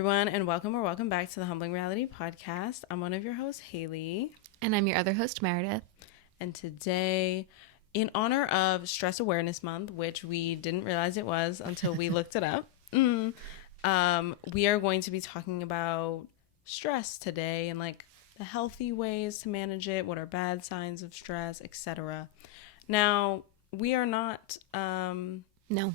everyone, and welcome back to the Humbling Reality Podcast. I'm one of your hosts, Haley. And I'm your other host, Meredith. And today, in honor of Stress Awareness Month, which we didn't realize it was until we looked it up, we are going to be talking about stress today and like the healthy ways to manage it, what are bad signs of stress, etc. Now, we are not... No.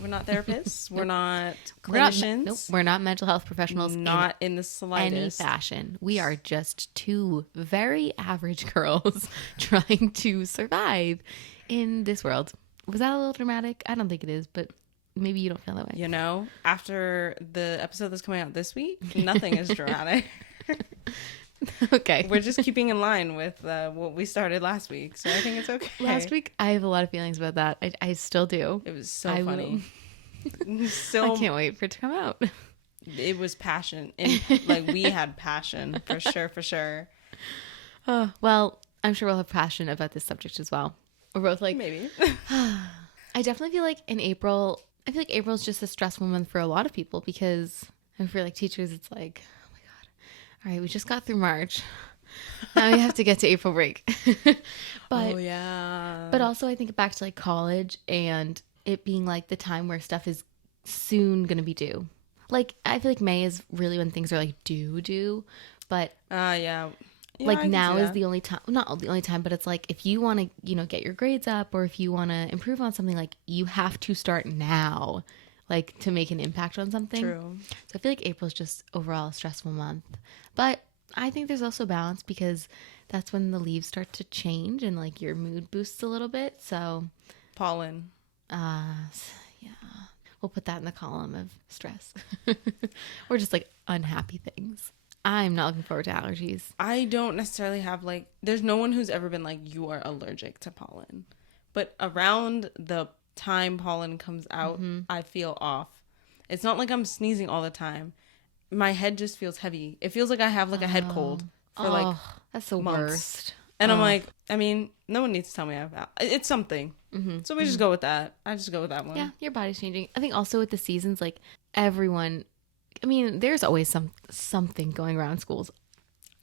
We're not therapists. We're not clinicians. We're not mental health professionals. Not in the slightest. Any fashion. We are just two very average girls trying to survive in this world. Was that a little dramatic? I don't think it is, but maybe you don't feel that way. You know, after the episode that's coming out this week, nothing is dramatic. Okay. We're just keeping in line with what we started last week, so I think it's okay. Last week, I have a lot of feelings about that. I still do. It was so funny. I can't wait for it to come out. It was passion. And, like, we had passion, for sure. Oh, well, I'm sure we'll have passion about this subject as well. We're both like... Maybe. I definitely feel like April is just a stressful month for a lot of people because for like teachers, it's like... All right, we just got through March. Now we have to get to April break. Oh, yeah. But also I think back to like college and it being like the time where stuff is soon going to be due. Like, I feel like May is really when things are like due. But yeah. Like now is the only time, not the only time, but it's like if you want to, get your grades up or if you want to improve on something, like you have to start now. Like to make an impact on something. True. So I feel like April's just overall a stressful month. But I think there's also balance because that's when the leaves start to change and like your mood boosts a little bit. So pollen. Yeah. We'll put that in the column of stress. Or just like unhappy things. I'm not looking forward to allergies. I don't necessarily have like, there's no one who's ever been like, you are allergic to pollen. But around the time pollen comes out, I feel off. It's not like I'm sneezing all the time. My head just feels heavy. It feels like I have like a head cold for like that's the months. worst. And I'm like, I mean, no one needs to tell me it's something. So we just go with that. I just go with that one. Yeah, your body's changing. I think also with the seasons, like everyone, I mean, there's always something going around schools.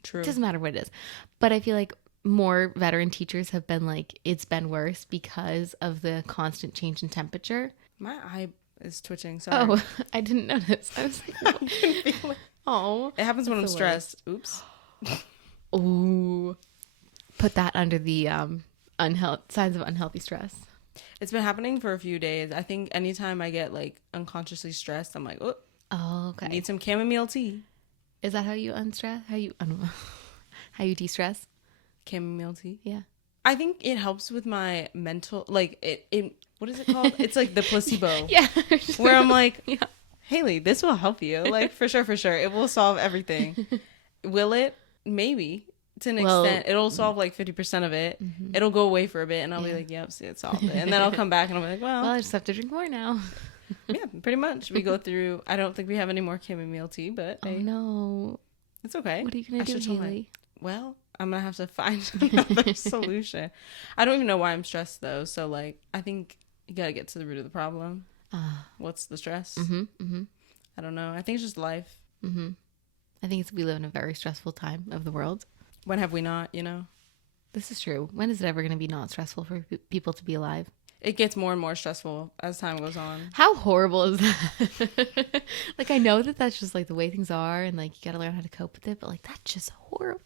True. It doesn't matter what it is. But I feel like more veteran teachers have been like, it's been worse because of the constant change in temperature. My eye is twitching. Sorry. Oh, I didn't notice. I was like, oh. It happens when I'm stressed. Oops. Ooh. Put that under the signs of unhealthy stress. It's been happening for a few days. I think anytime I get like unconsciously stressed, I'm like, oh, okay. I need some chamomile tea. Is that how you unstress? How you de-stress? Chamomile tea? Yeah. I think it helps with my mental, like, it what is it called? It's like the placebo. Yeah. Where I'm like, Haley, this will help you. Like, for sure. It will solve everything. Will it? Maybe. To an extent. It'll solve like 50% of it. It'll go away for a bit and I'll be like, yep, see, it solved it. And then I'll come back and I'll be like, well, I just have to drink more now. Yeah, pretty much. We go through, I don't think we have any more chamomile tea, but oh no. It's okay. What are you going to do, Haley? Well, I'm going to have to find another solution. I don't even know why I'm stressed, though. So, like, I think you got to get to the root of the problem. What's the stress? I don't know. I think it's just life. I think we live in a very stressful time of the world. When have we not, This is true. When is it ever going to be not stressful for people to be alive? It gets more and more stressful as time goes on. How horrible is that? Like, I know that that's just like the way things are and like you got to learn how to cope with it, but like that's just horrible.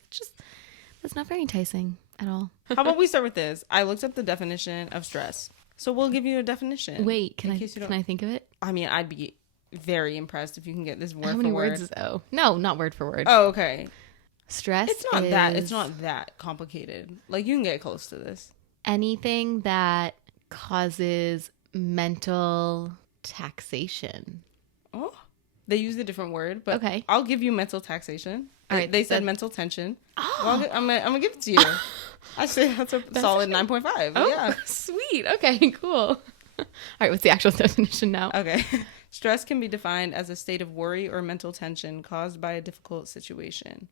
That's not very enticing at all. How about we start with this? I looked up the definition of stress. So we'll give you a definition. Wait, can I think of it? I mean, I'd be very impressed if you can get this word for word. How many words is O? No, not word for word. Oh, okay. Stress It's not that complicated. Like, you can get close to this. Anything that causes mental taxation. Oh, they used a different word, but okay. I'll give you mental taxation. All right, they said mental tension. Oh. Well, I'm gonna give it to you. I say that's a solid 9.5. Oh, yeah, sweet. Okay, cool. All right, what's the actual definition now? Okay. Stress can be defined as a state of worry or mental tension caused by a difficult situation.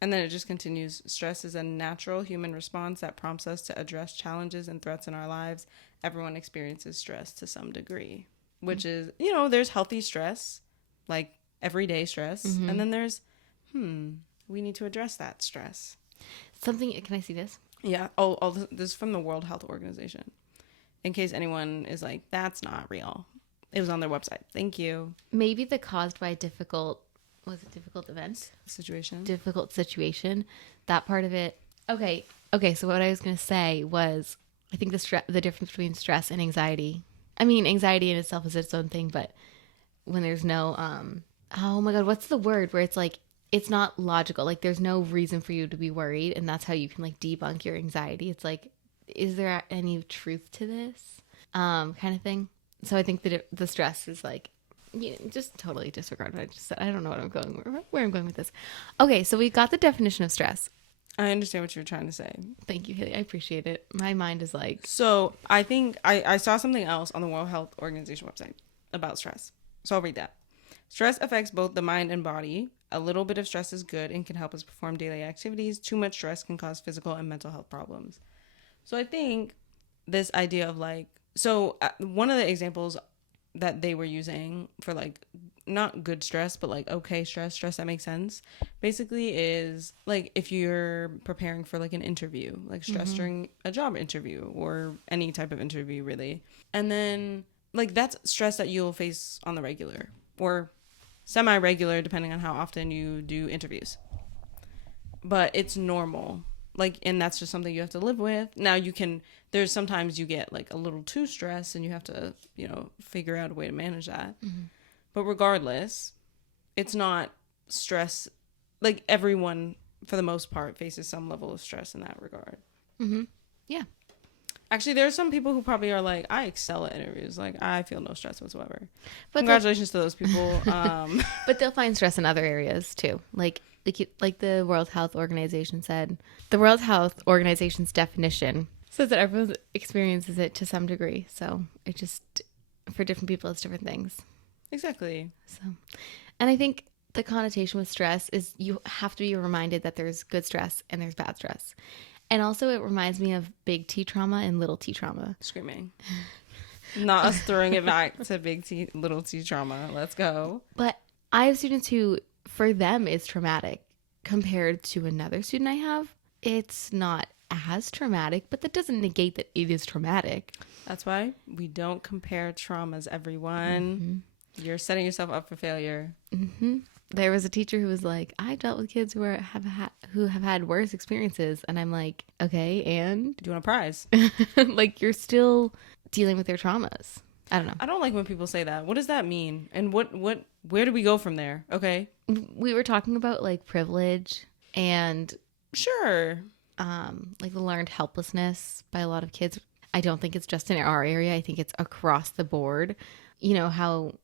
And then it just continues. Stress is a natural human response that prompts us to address challenges and threats in our lives. Everyone experiences stress to some degree, which is, there's healthy stress. Like, everyday stress. Mm-hmm. And then there's, we need to address that stress. Something, can I see this? Yeah. Oh, this is from the World Health Organization. In case anyone is like, that's not real. It was on their website. Thank you. Maybe the caused by difficult events? Difficult situation. That part of it. Okay. So what I was going to say was, I think the difference between stress and anxiety. I mean, anxiety in itself is its own thing, but when there's no, oh my God, what's the word where it's like, it's not logical. Like there's no reason for you to be worried. And that's how you can like debunk your anxiety. It's like, is there any truth to this? Kind of thing. So I think that the stress is like, just totally disregard what I just said. I don't know where I'm going with this. Okay, so we got the definition of stress. I understand what you're trying to say. Thank you, Haley. I appreciate it. My mind is like... So I think I saw something else on the World Health Organization website about stress. So I'll read that. Stress affects both the mind and body. A little bit of stress is good and can help us perform daily activities. Too much stress can cause physical and mental health problems. So I think this idea of like... So one of the examples that they were using for like not good stress but like okay stress that makes sense basically is like if you're preparing for like an interview, like stress during a job interview or any type of interview really, and then like that's stress that you'll face on the regular or semi-regular depending on how often you do interviews, but it's normal. Like, and that's just something you have to live with. Now there's sometimes you get like a little too stressed and you have to, figure out a way to manage that. Mm-hmm. But regardless, it's not stress. Like everyone, for the most part, faces some level of stress in that regard. Mm-hmm. Yeah. Actually, there are some people who probably are like, I excel at interviews. Like, I feel no stress whatsoever. But congratulations to those people. But they'll find stress in other areas too. Like the World Health Organization said, the World Health Organization's definition says that everyone experiences it to some degree. So it just, for different people, it's different things. Exactly. So, and I think the connotation with stress is you have to be reminded that there's good stress and there's bad stress. And also it reminds me of big T trauma and little T trauma. Screaming. Not us throwing it back to big T, little T trauma. Let's go. But I have students who, for them, it's traumatic. Compared to another student I have, it's not as traumatic, but that doesn't negate that it is traumatic. That's why we don't compare traumas, everyone. Mm-hmm. You're setting yourself up for failure. Mm-hmm. There was a teacher who was like, I dealt with kids who have had worse experiences. And I'm like, okay, and? Do you want a prize? Like, you're still dealing with their traumas. I don't know. I don't like when people say that. What does that mean? And where do we go from there? Okay. We were talking about like privilege and sure. Like the learned helplessness by a lot of kids. I don't think it's just in our area. I think it's across the board. You know, how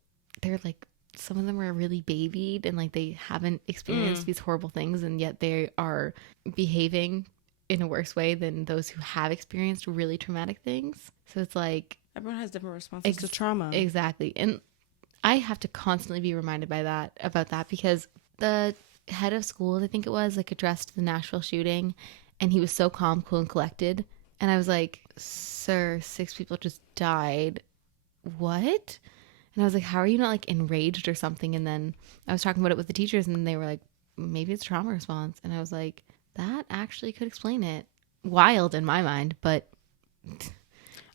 they're like, some of them are really babied and like they haven't experienced these horrible things, and yet they are behaving in a worse way than those who have experienced really traumatic things. So it's like, everyone has different responses to trauma. Exactly. And I have to constantly be reminded about that because the head of school, I think it was, like addressed the Nashville shooting, and he was so calm, cool, and collected. And I was like, sir, 6 people just died. What? And I was like, how are you not like enraged or something? And then I was talking about it with the teachers, and they were like, maybe it's trauma response. And I was like, that actually could explain it. Wild in my mind, but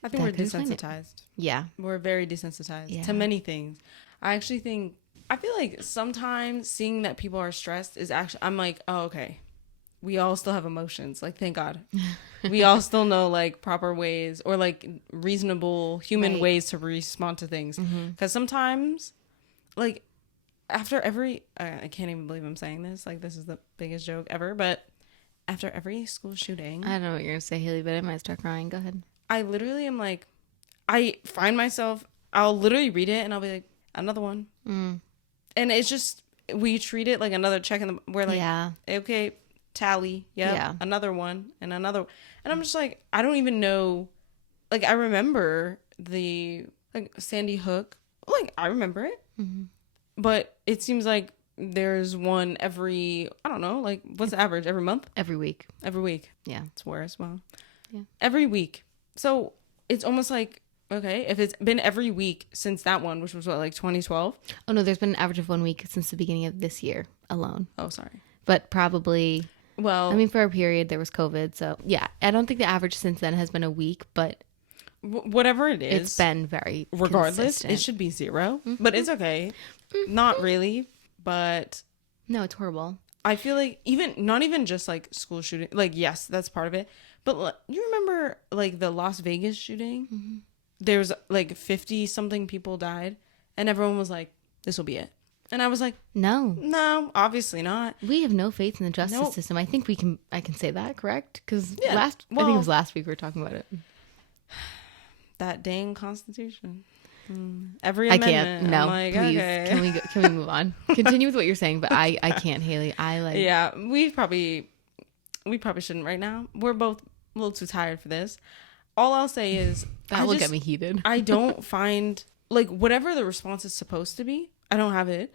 I think we're desensitized. Yeah. We're very desensitized to many things. I feel like sometimes seeing that people are stressed is actually, I'm like, oh, okay. We all still have emotions. Like, thank God. We all still know like proper ways or like reasonable human ways to respond to things. Because sometimes, like, after every, I can't even believe I'm saying this. Like, this is the biggest joke ever. But after every school shooting. I don't know what you're going to say, Haley, but I might start crying. Go ahead. I literally am like, I find myself, I'll literally read it and I'll be like, another one. And it's just, we treat it like another check in the, we're like, okay, tally. Another one and another. And I'm just like, I don't even know. Like, I remember the, like, Sandy Hook. Like, I remember it. But it seems like there's one every, I don't know, like, what's the average? Every month? Every week. Every week. Yeah. It's worse. Well, yeah. Every week. So it's almost like Okay, if it's been every week since that one, which was what, like 2012? Oh no, there's been an average of 1 week since the beginning of this year alone. Oh, sorry. But probably, Well, I mean, for a period there was COVID, so yeah, I don't think the average since then has been a week, but whatever it is, it's been very regardless, consistent. it should be 0. But it's okay. Not really, but No, it's horrible. I feel like not even just like school shooting, like yes, that's part of it. But you remember like the Las Vegas shooting? There was like 50 something people died, and everyone was like, "This will be it." And I was like, No, "No, obviously not." we have no faith in the justice Nope. system. I think I can say that, correct? Because Yeah, I think it was last week we were talking about it. That dang Constitution. Every I amendment. can't. No, I'm like, please. okay. Can we move on? Continue with what you're saying, but I can't, Haley. I like. Yeah, we probably shouldn't right now. We're both a little too tired for this. All I'll say is That will get me heated. I don't find like whatever the response is supposed to be. I don't have it.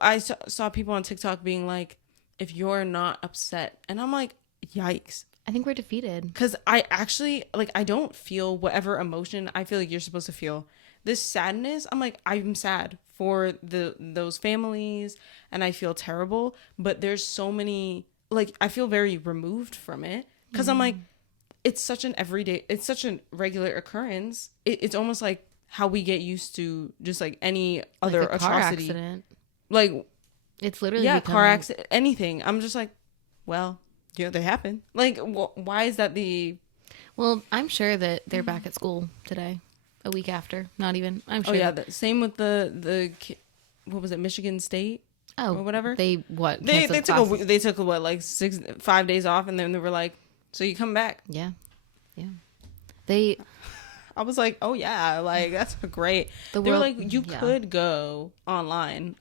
I saw people on TikTok being like, "If you're not upset," and I'm like, "Yikes." I think we're defeated. Because I actually like I don't feel whatever emotion I feel like you're supposed to feel. This sadness, I'm like, I'm sad for those families, and I feel terrible. But there's so many, like, I feel very removed from it because I'm like, it's such an regular occurrence. It's almost like how we get used to just like any other Like a car atrocity, accident. like It's literally car accident, anything. I'm just like, well, they happen. Like, why is that the? Well, I'm sure that they're back at school today, a week after. Not even. I'm sure. Oh yeah, same with the what was it, Michigan State or whatever. They took what, like 5 days off, and then they were like, so you come back. Yeah. I was like, oh yeah, like that's great. They were like, you could go online.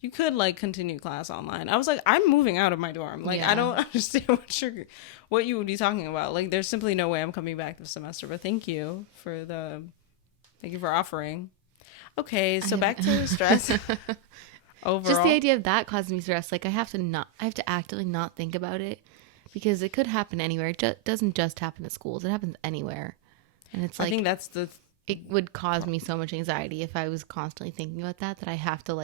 You could like continue class online. I was like, I'm moving out of my dorm. Like, I don't understand what you would be talking about. Like, there's simply no way I'm coming back this semester. But thank you for offering. Okay, so back to stress. Overall, just the idea of that caused me stress. Like, I have to actively not think about it because it could happen anywhere. It doesn't just happen at schools. It happens anywhere, and it's like, I think that's it would cause me so much anxiety if I was constantly thinking about that I have to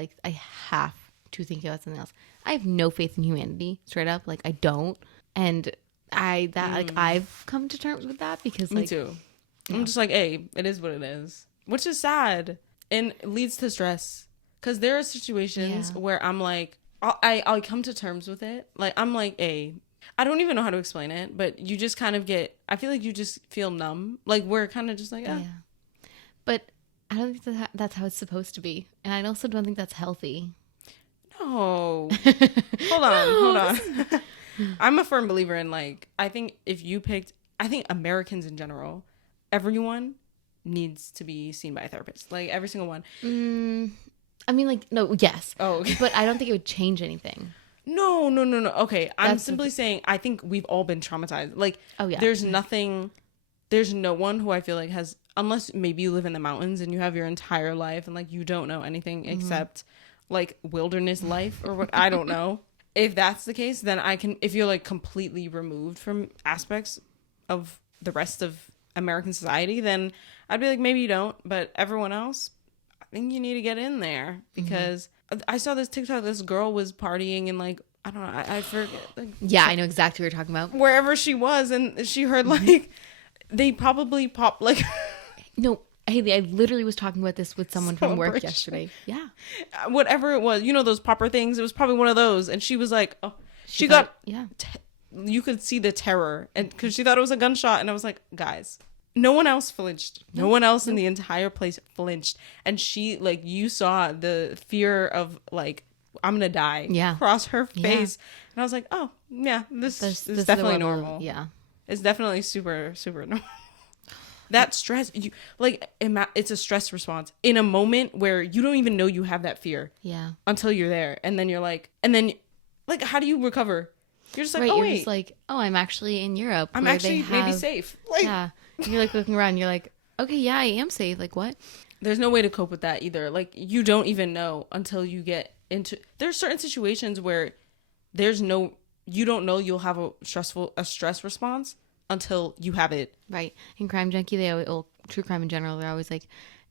think about something else. I have no faith in humanity, straight up. Like, I don't. And I've come to terms with that because, like, me too. Yeah. I'm just like, hey, it is what it is, which is sad and leads to stress. Because there are situations where I'm like, I'll come to terms with it. Like, I'm like, hey, I don't even know how to explain it, but you just kind of I feel like you just feel numb. Like, we're kind of just like, yeah. But I don't think that's how it's supposed to be. And I also don't think that's healthy. No. Hold on. I'm a firm believer in, like, I think Americans in general, everyone needs to be seen by a therapist. Like, every single one. I mean, like, no, yes. Oh, okay. But I don't think it would change anything. No. Okay. I'm simply saying I think we've all been traumatized. Like, oh, yeah. There's no one who I feel like has, unless maybe you live in the mountains and you have your entire life and like you don't know anything except like wilderness life or what, I don't know. If that's the case, then if you're like completely removed from aspects of the rest of American society, then I'd be like, maybe you don't. But everyone else, I think you need to get in there because I saw this TikTok, this girl was partying and like, I don't know, I forget. Like, yeah, I know exactly what you're talking about. Wherever she was, and she heard like, they probably popped like... No, Haley, I literally was talking about this with someone from work yesterday. Yeah. Whatever it was, those popper things, it was probably one of those. And she was like, oh, you could see the terror. And because she thought it was a gunshot. And I was like, guys, no one else flinched. No one else in the entire place flinched. And she, like, you saw the fear of like, I'm going to die across her face. And I was like, oh, yeah, this is definitely normal. Yeah. It's definitely super, super normal. That stress, it's a stress response in a moment where you don't even know you have that fear. Yeah. Until you're there. And then you're like, how do you recover? You're just like, you're just like, oh, I'm actually in Europe. I'm actually maybe safe. Like, yeah. And you're like looking around, you're like, okay, yeah, I am safe. Like, what? There's no way to cope with that either. Like, you don't even know until you get there's certain situations where you don't know you'll have a stress response until you have it. Right. In Crime Junkie, they always, well, true crime in general, they're always like,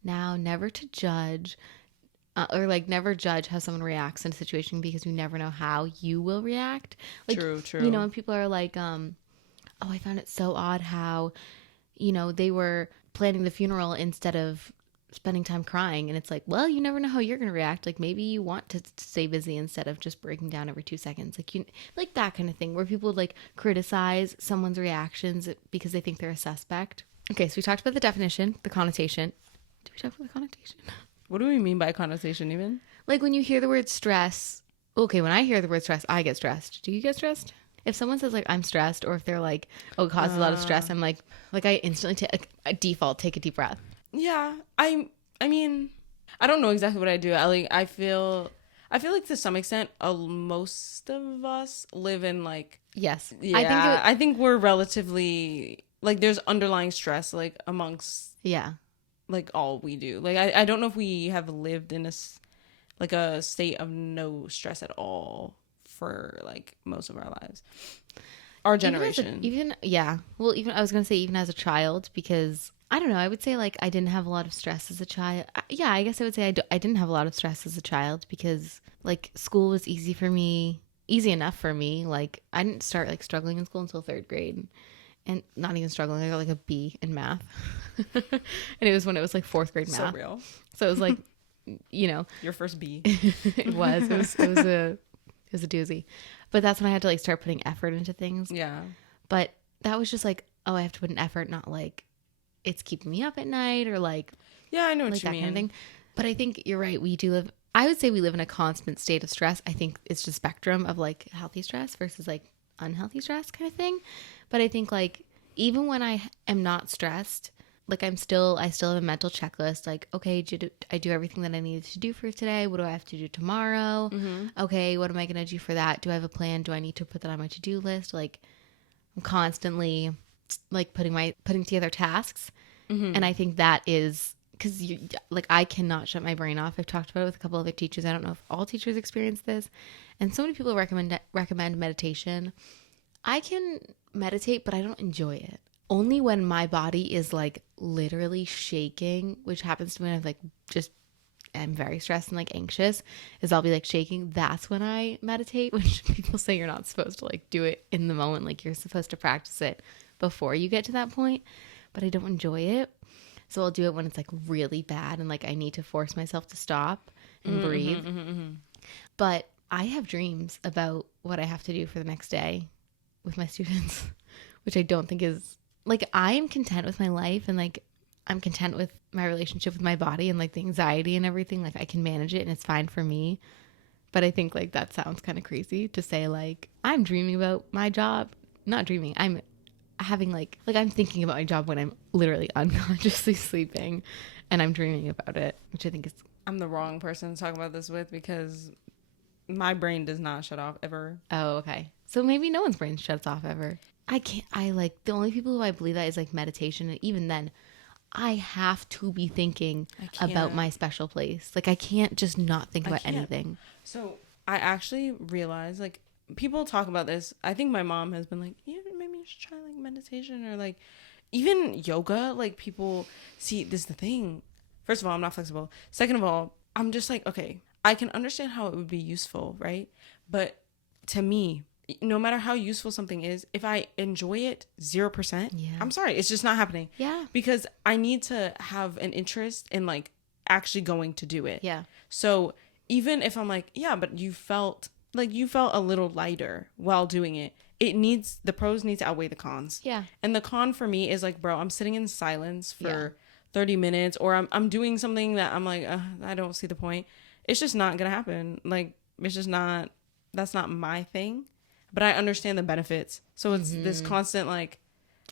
now never to judge, or like never judge how someone reacts in a situation because you never know how you will react. Like, True. You know, and people are like, oh, I found it so odd how, you know, they were planning the funeral instead of spending time crying. And it's like, well, you never know how you're going to react. Like maybe you want to stay busy instead of just breaking down every 2 seconds. Like like that kind of thing where people would like criticize someone's reactions because they think they're a suspect. Okay, so we talked about the definition, the connotation. Did we talk about the connotation? What do we mean by connotation even? Like when you hear the word stress. Okay, when I hear the word stress, I get stressed. Do you get stressed? If someone says like I'm stressed, or if they're like, oh, it causes a lot of stress, I'm like I instantly a default take a deep breath. Yeah, I mean, I don't know exactly what I do. I feel like to some extent, most of us live in like, Yes, yeah. I think we're relatively like there's underlying stress like amongst yeah, like all we do. Like I don't know if we have lived in like a state of no stress at all for like most of our lives, our generation. Even I was gonna say even as a child, because I don't know, I would say like I didn't have a lot of stress as a child. Yeah, I guess I would say I didn't have a lot of stress as a child because like school was easy enough for me. Like I didn't start like struggling in school until 3rd grade, and not even struggling. I got like a B in math, and it was when it was like 4th grade math. So real. So it was like, you know, Your first B. it was a doozy, but that's when I had to like start putting effort into things. Yeah. But that was just like, oh, I have to put an effort, not like it's keeping me up at night or like, Yeah, I know what like you that mean. kind of thing. But I think you're right. I would say we live in a constant state of stress. I think it's just spectrum of like healthy stress versus like unhealthy stress kind of thing. But I think like even when I am not stressed, like I still have a mental checklist. Like, okay, I do everything that I needed to do for today? What do I have to do tomorrow? Mm-hmm. Okay, what am I going to do for that? Do I have a plan? Do I need to put that on my to-do list? Like I'm constantly like putting together tasks. Mm-hmm. And I think that is because like I cannot shut my brain off. I've talked about it with a couple other teachers. I don't know if all teachers experience this. And so many people recommend meditation. I can meditate, but I don't enjoy it. Only when my body is like literally shaking, which happens to me when I'm like just am very stressed and like anxious, is I'll be like shaking. That's when I meditate, which people say you're not supposed to like do it in the moment. Like you're supposed to practice it before you get to that point. But I don't enjoy it. So I'll do it when it's like really bad and like I need to force myself to stop and breathe. But I have dreams about what I have to do for the next day with my students, which I don't think is like I am content with my life and like I'm content with my relationship with my body and like the anxiety and everything. Like I can manage it and it's fine for me. But I think like that sounds kind of crazy to say like I'm dreaming about my job. Not dreaming. I'm having like I'm thinking about my job when I'm literally unconsciously sleeping and I'm dreaming about it, which I think is I'm the wrong person to talk about this with because my brain does not shut off ever. Oh, okay. So maybe no one's brain shuts off ever. I like the only people who I believe that is like meditation, and even then I have to be thinking about my special place. Like I can't just not think about anything. So I actually realized like people talk about this. I think my mom has been like, yeah, maybe you should try like meditation or like even yoga. Like people see this is the thing. First of all, I'm not flexible. Second of all, I'm just like, okay, I can understand how it would be useful, right? But to me, no matter how useful something is, if I enjoy it 0%, I'm sorry, it's just not happening. Yeah. Because I need to have an interest in like actually going to do it. Yeah. So even if I'm like, yeah, but you felt a little lighter while doing it, the pros need to outweigh the cons. Yeah. And the con for me is like, bro, I'm sitting in silence for 30 minutes or I'm doing something that I'm like, I don't see the point. It's just not going to happen. Like, it's just not, that's not my thing. But I understand the benefits. So it's this constant like,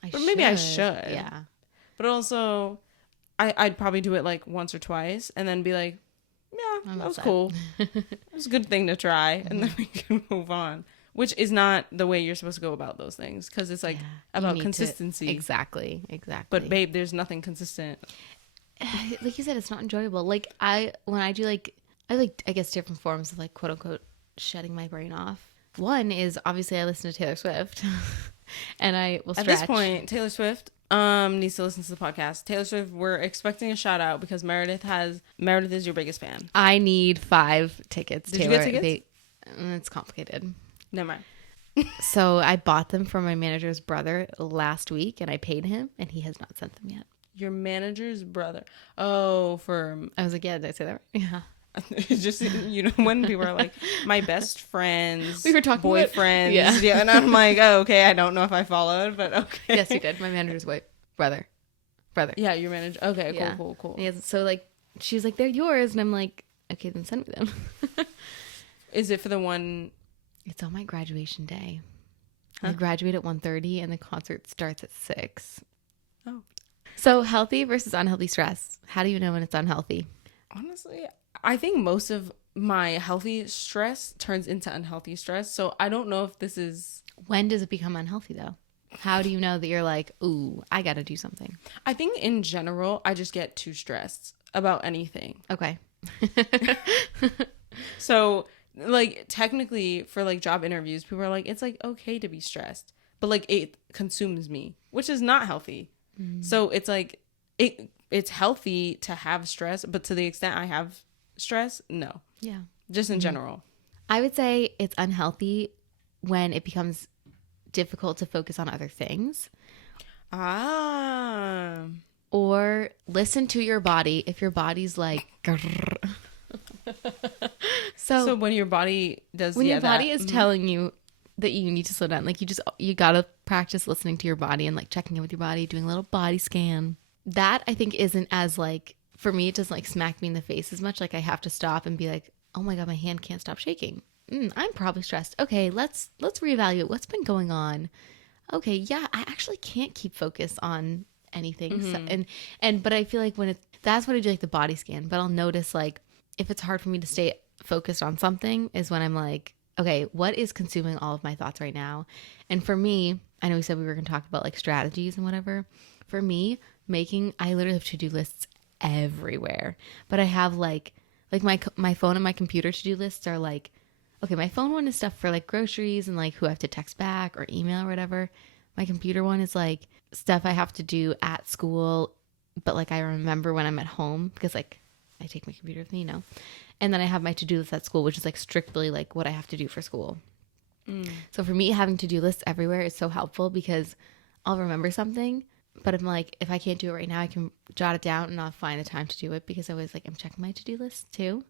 maybe I should. Yeah. But also, I'd probably do it like once or twice and then be like, yeah, that was cool. It was a good thing to try. And then we can move on. Which is not the way you're supposed to go about those things. Because it's like about consistency. Exactly. But babe, there's nothing consistent. Like you said, it's not enjoyable. Like when I do like, I guess different forms of like quote unquote shutting my brain off. One is obviously I listen to Taylor Swift and I will At stretch. this point, Taylor Swift needs to listen to the podcast. Taylor Swift, we're expecting a shout out because Meredith is your biggest fan. I need 5 tickets. Did you Taylor. get tickets? It's complicated. Never mind. So I bought them from my manager's brother last week, and I paid him, and he has not sent them yet. Your manager's brother. Oh, for I was like, yeah, did I say that right? Yeah. it's just, you know, when people are like, my best friends, We were talking about- boyfriends, yeah. and I'm like, oh, okay, I don't know if I followed, but okay. Yes, you did. My manager's brother. Yeah, your manager. Okay, Yeah. cool. Yeah, so like, she was like, they're yours, and I'm like, okay, then send me them. Is it for the one? It's on my graduation day. Huh? I graduate at 1:30, and the concert starts at 6. Oh. So healthy versus unhealthy stress. How do you know when it's unhealthy? Honestly, I think most of my healthy stress turns into unhealthy stress. So I don't know if this is. When does it become unhealthy, though? How do you know that you're like, ooh, I got to do something? I think in general, I just get too stressed about anything. Okay. So, like, technically, for like job interviews, people are like, it's like okay to be stressed, but like it consumes me, which is not healthy. So it's like it's healthy to have stress, but to the extent I have stress, no, Yeah. just in general. I would say it's unhealthy when it becomes difficult to focus on other things. Ah, Or listen to your body if your body's like grrr. so when your body does, when your body that, is telling you that you need to slow down, like you gotta practice listening to your body and like checking in with your body, doing a little body scan. That I think isn't as like, for me, it doesn't like smack me in the face as much. Like I have to stop and be like, oh my god, my hand can't stop shaking. I'm probably stressed. Okay, let's reevaluate what's been going on. Okay, yeah, I actually can't keep focus on anything. So, but I feel like that's when I do like the body scan. But I'll notice like if it's hard for me to stay focused on something is when I'm like, okay, what is consuming all of my thoughts right now? And for me, I know we said we were going to talk about like strategies and whatever. For me, I literally have to-do lists everywhere. But I have like my phone and my computer to-do lists are like, okay, my phone one is stuff for like groceries and like who I have to text back or email or whatever. My computer one is like stuff I have to do at school, but like I remember when I'm at home because like I take my computer with me, you know. And then I have my to-do list at school, which is like strictly like what I have to do for school. So for me, having to-do lists everywhere is so helpful because I'll remember something, but I'm like, if I can't do it right now, I can jot it down and I'll find the time to do it because I always like, I'm checking my to-do list too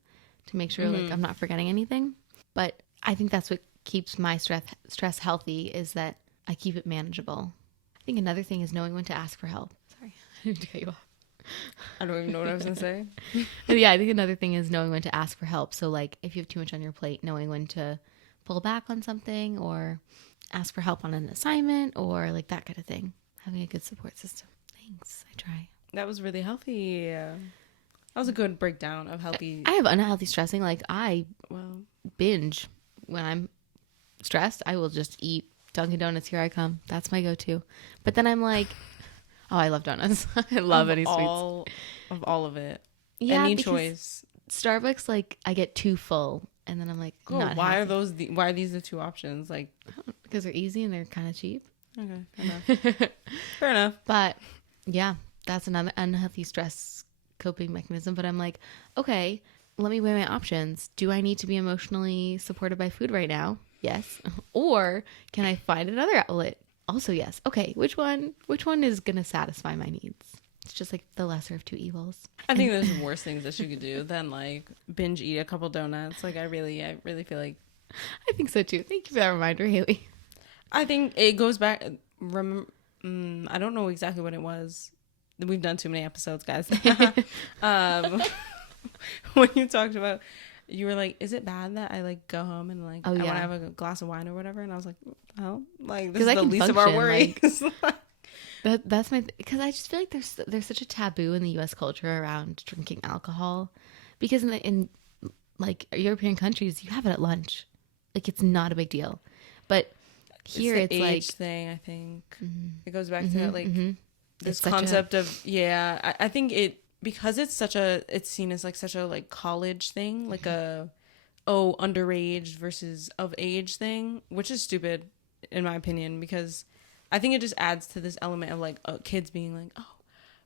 to make sure like I'm not forgetting anything. But I think that's what keeps my stress healthy is that I keep it manageable. I think another thing is knowing when to ask for help. Sorry, I didn't mean to cut you off. I don't even know what I was gonna say. Yeah, I think another thing is knowing when to ask for help. So like if you have too much on your plate, knowing when to pull back on something or ask for help on an assignment or like that kind of thing. Having a good support system. Thanks. I try. That was really healthy. That was a good breakdown of healthy. I have unhealthy stressing. Like I Well, binge when I'm stressed. I will just eat Dunkin' Donuts. Here I come. That's my go-to. But then I'm like, oh, I love donuts. I love any sweets. Of all of it. Yeah, Any because choice. Starbucks, like I get too full, and then I'm like, Cool. not Why happy. are why are these the two options? Like, Because they're easy and they're kind of cheap. okay, fair enough. Fair enough. But yeah, that's another unhealthy stress coping mechanism. But I'm like, okay, let me weigh my options. Do I need to be emotionally supported by food right now? Yes. Or can I find another outlet? Also, yes. Okay, which one is gonna satisfy my needs? It's just like the lesser of two evils. I think there's worse things that you could do than like binge eat a couple donuts. Like I really feel like I think so too. Thank you for that reminder, Haley. I think it goes back. I don't know exactly what it was. We've done too many episodes, guys. When you talked about, you were like, "Is it bad that I like go home and like I want to have a glass of wine or whatever?" And I was like, "Oh, like this is the least of our worries." That's my because I just feel like there's such a taboo in the U.S. culture around drinking alcohol, because in like European countries you have it at lunch, like it's not a big deal, but here it's age like thing. I think it goes back to that like this It's such concept of I think it because it's seen as like such a like college thing, like a underage versus of age thing, which is stupid in my opinion because I think it just adds to this element of like kids being like, oh,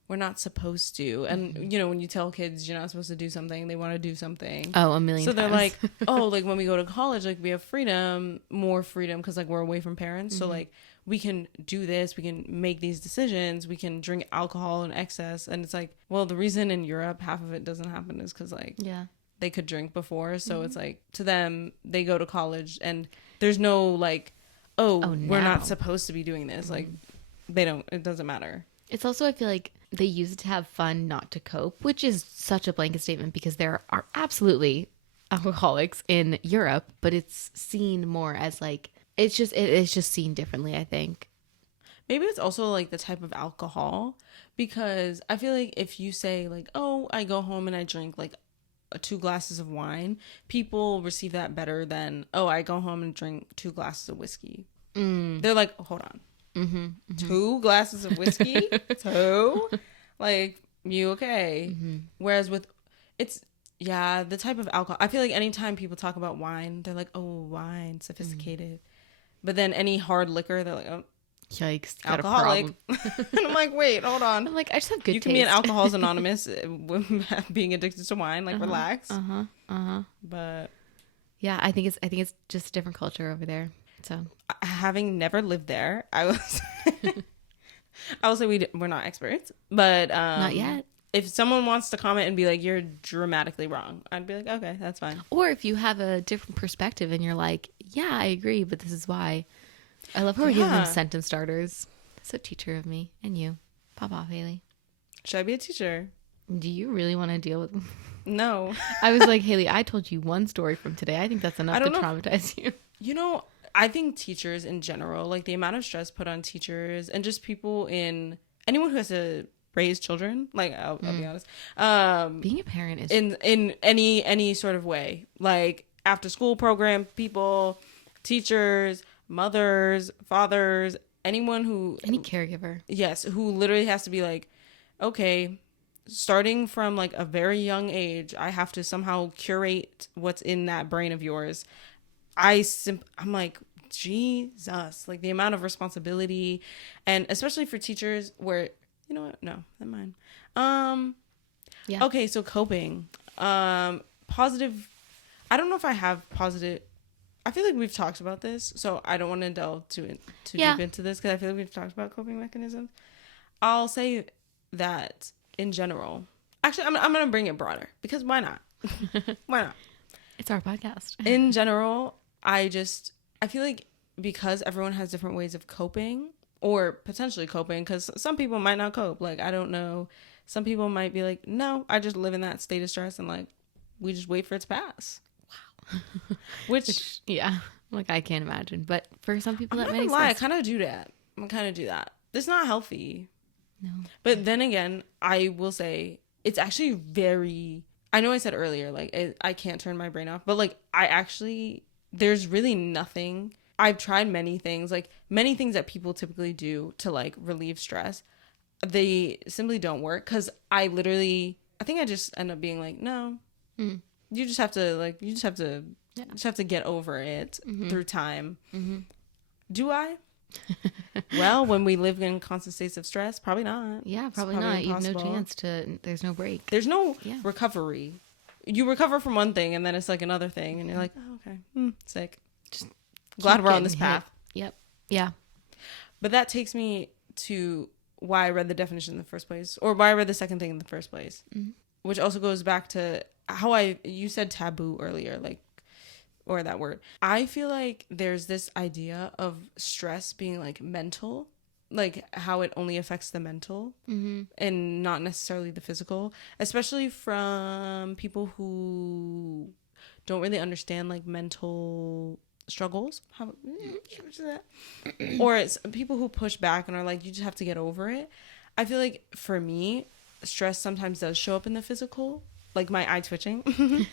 we're not supposed to. And, you know, when you tell kids you're not supposed to do something, they want to do something. Oh, a million So times. they're like, oh, like when we go to college, like we have freedom, more freedom because like we're away from parents. So like we can do this, we can make these decisions, we can drink alcohol in excess. And it's like, well, the reason in Europe half of it doesn't happen is because like yeah. they could drink before. So it's like to them, they go to college and there's no like, oh we're now. not supposed to be doing this. Like they don't, it doesn't matter. It's also, I feel like they use it to have fun, not to cope, which is such a blanket statement because there are absolutely alcoholics in Europe, but it's seen more as like, it's just seen differently, I think. Maybe it's also like the type of alcohol because I feel like if you say like, oh, I go home and I drink like 2 glasses of wine, people receive that better than, oh, I go home and drink 2 glasses of whiskey. They're like, hold on. 2 glasses of whiskey? 2? Like, you okay? Whereas with, it's, yeah, the type of alcohol. I feel like anytime people talk about wine, they're like, oh, wine, sophisticated. But then any hard liquor, they're like, oh, Yikes, you got a alcoholic. problem. And I'm like, wait, hold on. I'm like, I just have good You taste. can be an Alcoholics Anonymous being addicted to wine, like relax. But Yeah, I think it's just a different culture over there. So having never lived there, I was I will say we're not experts, but not yet. If someone wants to comment and be like, you're dramatically wrong, I'd be like, okay, that's fine. Or if you have a different perspective and you're like, yeah, I agree, but this is why. I love how we're giving them sentence starters. So teacher of me and you. Pop off, Haley. Should I be a teacher? Do you really want to deal with No. I was like, Haley, I told you one story from today. I think that's enough to don't know. traumatize you. You know, I think teachers in general, like the amount of stress put on teachers and just people anyone who has to raise children, like I'll be honest, Being a parent is in any sort of way, like after school program people, teachers, mothers, fathers, any caregiver. Yes, who literally has to be like, okay, starting from like a very young age, I have to somehow curate what's in that brain of yours. I'm like, Jesus, like the amount of responsibility, and especially for teachers where, you know what? No, never mind. Yeah. Okay, so coping. Positive. I don't know if I have positive. I feel like we've talked about this, so I don't want to delve too deep into this because I feel like we've talked about coping mechanisms. I'll say that in general. Actually, I'm going to bring it broader because why not? Why not? It's our podcast. In general, I feel like because everyone has different ways of coping or potentially coping, because some people might not cope. Like, I don't know. Some people might be like, no, I just live in that state of stress and like, we just wait for it to pass. Wow. Which yeah, like I can't imagine. But for some people that makes lie, sense. I kind of do that. It's not healthy. No. But then again, I will say it's actually very, I know I said earlier, like I can't turn my brain off, but like there's really nothing. I've tried many things that people typically do to like relieve stress. They simply don't work because I think I just end up being like, no, you just have to get over it through time. Do I? Well, when we live in constant states of stress, probably not. Yeah, probably It's not. You have no impossible. chance to. There's no break. There's no recovery. You recover from one thing and then it's like another thing and you're like, oh, okay, sick. Just glad we're on this path. Yep. Yeah. But that takes me to why I read the definition in the first place, or why I read the second thing in the first place, which also goes back to how you said taboo earlier, like, or that word. I feel like there's this idea of stress being like mental, like how it only affects the mental and not necessarily the physical, especially from people who don't really understand like mental struggles. Or it's people who push back and are like, you just have to get over it. I feel like for me, stress sometimes does show up in the physical, like my eye twitching.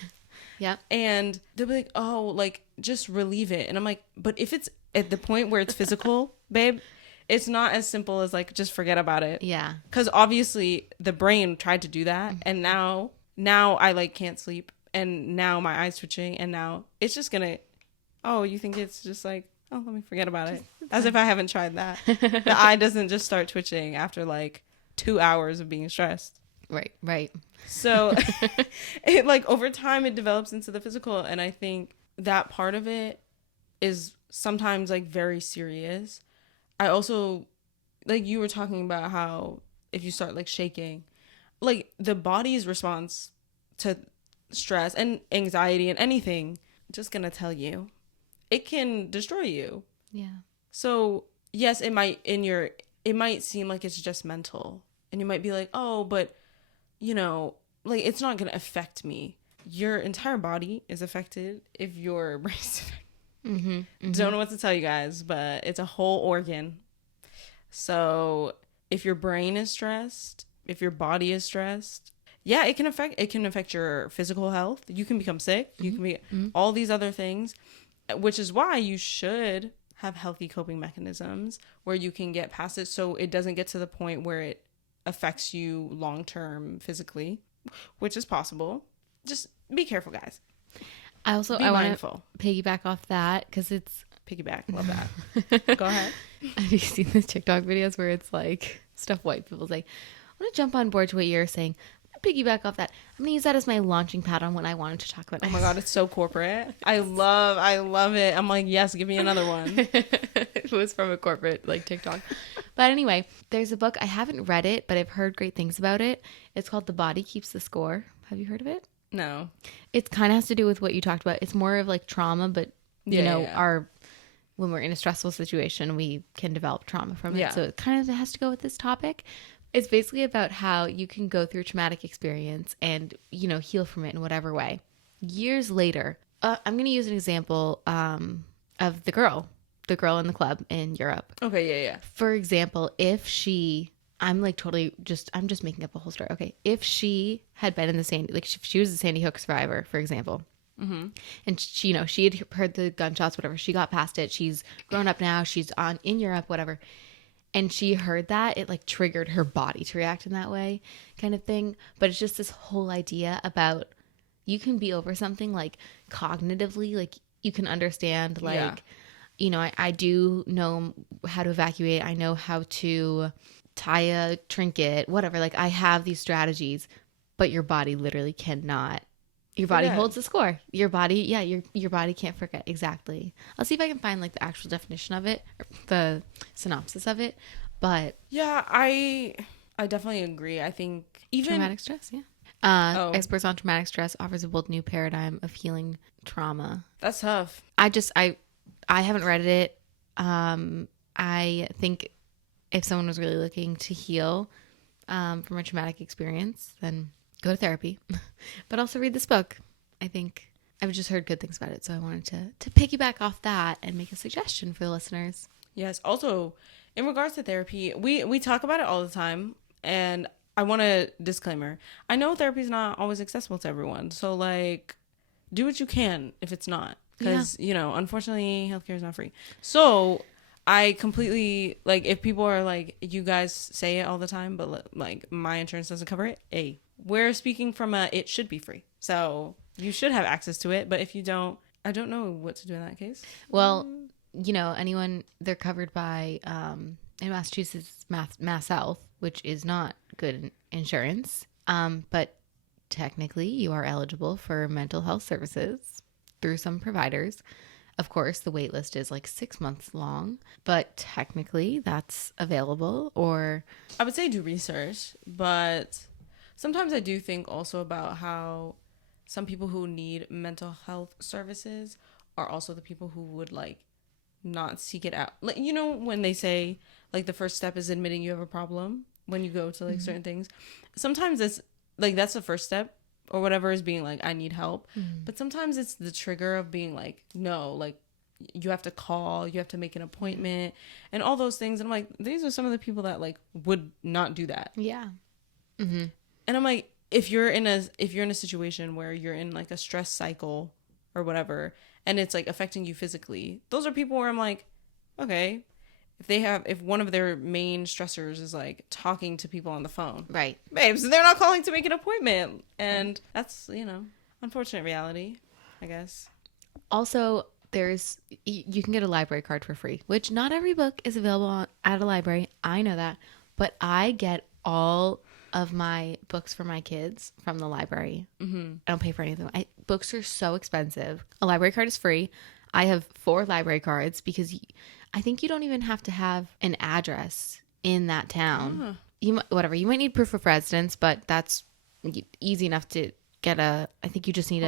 Yeah. And they'll be like, oh, like just relieve it. And I'm like, but if it's at the point where it's physical, babe, it's not as simple as like just forget about it. Yeah. Because obviously the brain tried to do that, and now I like can't sleep, and now my eyes twitching, and now it's just gonna. Oh, you think it's just like, oh, let me forget about it. As if I haven't tried that. The eye doesn't just start twitching after like 2 hours of being stressed. Right. So it like over time it develops into the physical, and I think that part of it is sometimes like very serious. I also, like you were talking about how if you start like shaking, like the body's response to stress and anxiety and anything, just gonna tell you, it can destroy you. Yeah. So yes, it might seem like it's just mental, and you might be like, oh, but you know, like it's not gonna affect me. Your entire body is affected if your brain is affected. Don't know what to tell you guys, but it's a whole organ. So if your brain is stressed, if your body is stressed, yeah, it can affect your physical health. You can become sick. You can be all these other things, which is why you should have healthy coping mechanisms where you can get past it so it doesn't get to the point where it affects you long term physically, which is possible. Just be careful, guys. I want to piggyback off that because it's piggyback. Love that. Go ahead. Have you seen the TikTok videos where it's like stuff white people's like, I want to jump on board to what you're saying. I'm going to piggyback off that. I'm going to use that as my launching pad on what I wanted to talk about. Oh my God, it's so corporate. I love it. I'm like, yes, give me another one. It was from a corporate like TikTok. But anyway, there's a book. I haven't read it, but I've heard great things about it. It's called The Body Keeps the Score. Have you heard of it? No. It kind of has to do with what you talked about. It's more of like trauma, but you know, when we're in a stressful situation, we can develop trauma from it. Yeah. So it kind of has to go with this topic. It's basically about how you can go through a traumatic experience and, you know, heal from it in whatever way. Years later, I'm going to use an example of the girl in the club in Europe. Okay, yeah. For example, if I'm just making up a whole story. Okay. If she had been in the Sandy, like if she was a Sandy Hook survivor, for example, and she, you know, she had heard the gunshots, whatever, she got past it. She's grown up now. She's in Europe, whatever. And she heard that, it like triggered her body to react in that way kind of thing. But it's just this whole idea about you can be over something like cognitively, like you can understand, like, you know, I do know how to evacuate. I know how to tie a trinket, whatever. Like I have these strategies, but your body literally cannot. Your body holds the score. Your body, your body can't forget. Exactly. I'll see if I can find like the actual definition of it, or the synopsis of it. But yeah, I definitely agree. I think even traumatic stress, Experts on Traumatic Stress offers a bold new paradigm of healing trauma. That's tough. I haven't read it. I think if someone was really looking to heal from a traumatic experience, then go to therapy, but also read this book. I think I've just heard good things about it, so I wanted to piggyback off that and make a suggestion for the listeners. Yes. Also, in regards to therapy, we talk about it all the time, and I want a disclaimer. I know therapy is not always accessible to everyone, so like, do what you can if it's not, because you know, unfortunately, healthcare is not free. So I completely, like, if people are like, you guys say it all the time, but like my insurance doesn't cover it, we're speaking from it should be free. So you should have access to it. But if you don't, I don't know what to do in that case. Well, you know, they're covered by, in Massachusetts, Mass Health, which is not good insurance. But technically you are eligible for mental health services through some providers. Of course, the wait list is like 6 months long, but technically that's available. Or I would say do research, but sometimes I do think also about how some people who need mental health services are also the people who would like not seek it out. Like, you know, when they say like the first step is admitting you have a problem when you go to like certain things, sometimes it's like that's the first step or whatever, is being like, I need help. But sometimes it's the trigger of being like, no, like you have to call, you have to make an appointment and all those things. And I'm like, these are some of the people that like would not do that. Yeah. And I'm like, if you're in a situation where you're in like a stress cycle or whatever, and it's like affecting you physically, those are people where I'm like, okay, if one of their main stressors is like talking to people on the phone, right, babes, they're not calling to make an appointment, and that's, you know, unfortunate reality, I guess. Also, you can get a library card for free, which not every book is available at a library. I know that, but I get all of my books for my kids from the library. I don't pay for anything. Books are so expensive. A library card is free. I have 4 library cards because I think you don't even have to have an address in that town. You might need proof of residence, but that's easy enough to get I think you just need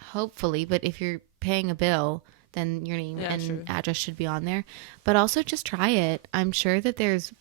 hopefully, but if you're paying a bill, then your name and address should be on there. But also just try it. I'm sure that there's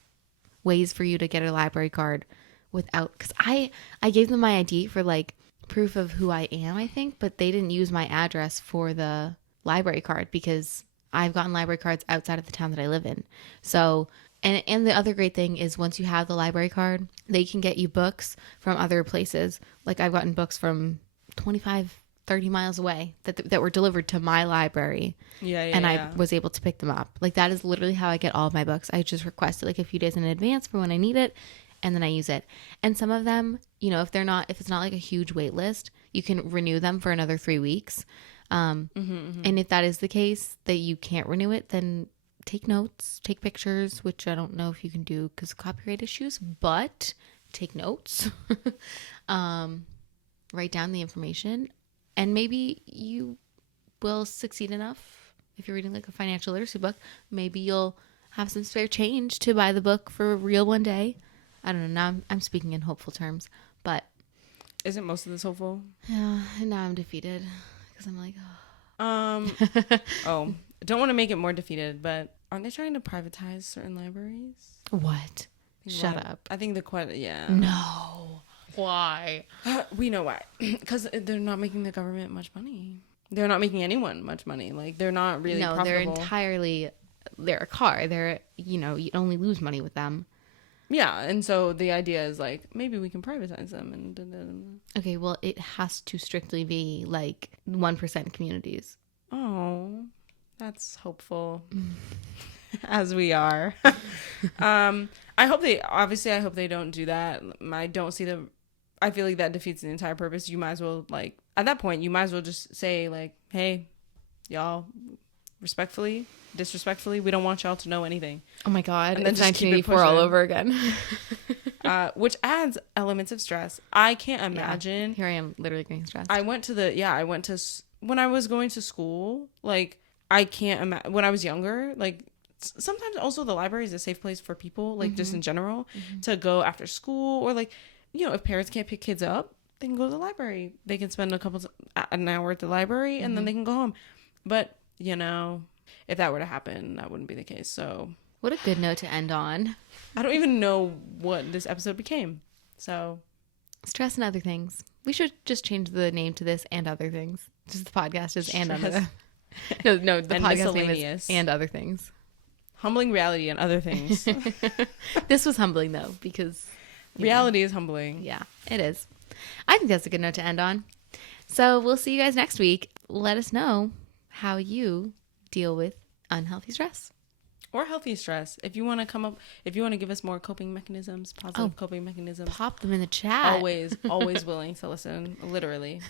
ways for you to get a library card without, because I gave them my ID for like proof of who I am, I think, but they didn't use my address for the library card because I've gotten library cards outside of the town that I live in. So, and the other great thing is once you have the library card, they can get you books from other places. Like I've gotten books from 25, 30 miles away that were delivered to my library. I was able to pick them up. Like that is literally how I get all of my books. I just request it like a few days in advance for when I need it, and then I use it. And some of them, if it's not like a huge wait list, you can renew them for another 3 weeks. And if that is the case that you can't renew it, then take notes, take pictures, which I don't know if you can do because of copyright issues, but take notes, write down the information, and maybe you will succeed enough. If you're reading like a financial literacy book, maybe you'll have some spare change to buy the book for real one day. I don't know. Now I'm speaking in hopeful terms, but isn't most of this hopeful? Yeah, and now I'm defeated because I'm like, don't want to make it more defeated, but aren't they trying to privatize certain libraries? What? Shut up. I think No. Why? We know why. Because they're not making the government much money. They're not making anyone much money. Like they're not really profitable. They're a car. You only lose money with them. Yeah, and so the idea is like maybe we can privatize them and okay, well it has to strictly be like 1% communities. Oh, that's hopeful. As we are. I hope they don't do that. I feel like that defeats the entire purpose. You might as well at that point you might as well just say like, hey, y'all, disrespectfully, we don't want y'all to know anything. Oh my god, and then it's 1984 all over again. Which adds elements of stress. I can't imagine. Yeah. Here I am literally getting stressed. When I was going to school, like I can't imagine when I was younger, like sometimes also the library is a safe place for people, like just in general, to go after school, or like, if parents can't pick kids up, they can go to the library. They can spend an hour at the library and then they can go home. But, if that were to happen, that wouldn't be the case. So what a good note to end on. I don't even know what this episode became. So stress and other things. We should just change the name to this and other things. Just the podcast is and other. No, the podcast name is and other things. Humbling reality and other things. This was humbling though, because reality is humbling. Yeah, it is. I think that's a good note to end on. So we'll see you guys next week. Let us know how you deal with unhealthy stress. Or healthy stress. If you want to give us more coping mechanisms, positive coping mechanisms, pop them in the chat. Always willing to listen, literally.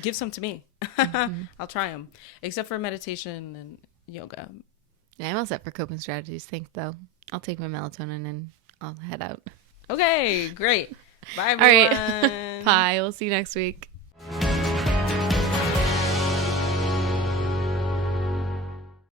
Give some to me. I'll try them. Except for meditation and yoga. Yeah, I'm all set for coping strategies. Thanks, though. I'll take my melatonin and I'll head out. Okay, great. Bye, everyone. All right. Bye. We'll see you next week.